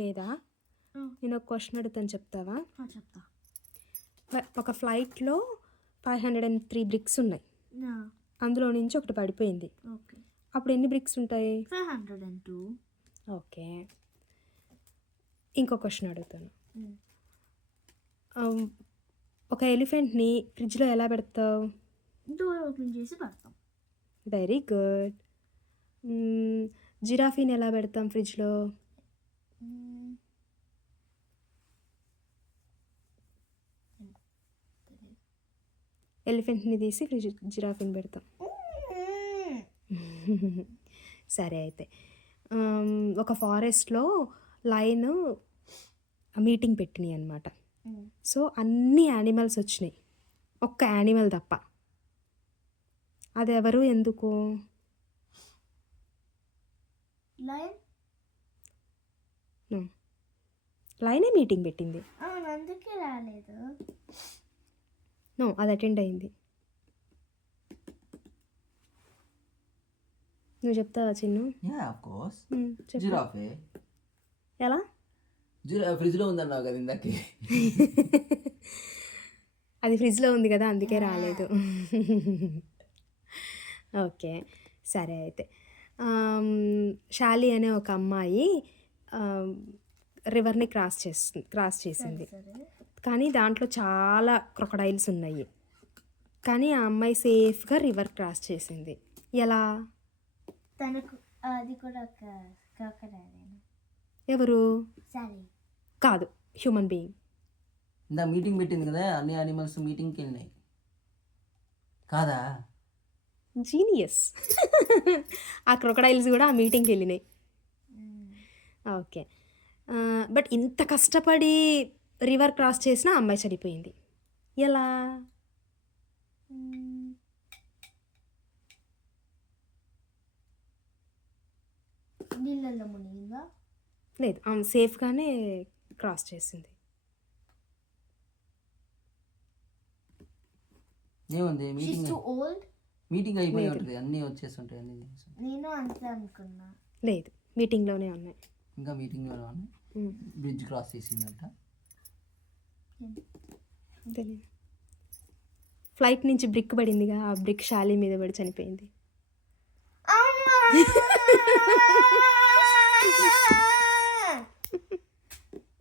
వేద, నేను ఒక క్వశ్చన్ అడుగుతాను, చెప్తావా? చెప్తా. ఒక ఫ్లైట్లో 503 బ్రిక్స్ ఉన్నాయి, అందులో నుంచి ఒకటి పడిపోయింది. ఓకే, అప్పుడు ఎన్ని బ్రిక్స్ ఉంటాయి? 502. ఓకే, ఇంకో క్వశ్చన్ అడుగుతాను. ఒక ఎలిఫెంట్ని ఫ్రిడ్జ్లో ఎలా పెడతావు? డోర్ ఓపెన్ చేసి పెడతాం. Very good. జిరాఫీని ఎలా పెడతాం ఫ్రిడ్జ్లో? ఎలిఫెంట్ని తీసి జిరాఫీని పెడతాం. సరే అయితే, ఒక ఫారెస్ట్లో లైన్ మీటింగ్ పెట్టినాయి అన్నమాట. సో అన్ని యానిమల్స్ వచ్చినాయి, ఒక్క యానిమల్ తప్ప. అది ఎవరు, ఎందుకు? లైనే మీటింగ్ పెట్టింది. అందుకే రాలేదు. నో, అది అటెండ్ అయింది. నువ్వు చెప్తావా చిన్ను? జిరాఫే. ఎలా? ఫ్రిడ్జ్లో ఉందన్నావు కదా ఇందాకే. అది ఫ్రిడ్జ్లో ఉంది కదా, అందుకే రాలేదు. ఓకే, సరే అయితే, షాలి అనే ఒక అమ్మాయి రివర్ని క్రాస్ చేసింది, కానీ దాంట్లో చాలా క్రొకడైల్స్ ఉన్నాయి. కానీ ఆ అమ్మాయి సేఫ్గా రివర్ క్రాస్ చేసింది. ఎలా? తనకు అది కూడా ఒక క్రొకడైల్. ఎవరు? సాలి. కాదు, హ్యూమన్ బీయింగ్. ఇందా మీటింగ్ పెట్టింది కదా, అన్ని యానిమల్స్ మీటింగ్కి వెళ్ళినాయి కాదా? జీనియస్. ఆ క్రొకడైల్స్ కూడా ఆ మీటింగ్కి వెళ్ళినాయి. ఓకే, బట్ ఇంత కష్టపడి రివర్ క్రాస్ చేసినా అమ్మాయి చనిపోయింది. ఎలా? నీళ్ళల్లో మునిగిందా? లేదు, ఆమె సేఫ్గానే క్రాస్ చేసింది. ఏముంది, మీటింగ్ అయిపోయి ఉంటుంది, అన్నీ వచ్చేసి ఉంటాయి. నేను అంతే అనుకున్నా. లేదు, మీటింగ్లోనే ఉన్నాయి. ఇంకా మీటింగ్లోనే ఉన్నాయి. బ్రిడ్జ్ క్రాస్ చేసిందంట. తెలియదు. ఫ్లైట్ నుంచి బ్రిక్ పడిందిగా, ఆ బ్రిక్ షాలి మీద పడి చనిపోయింది.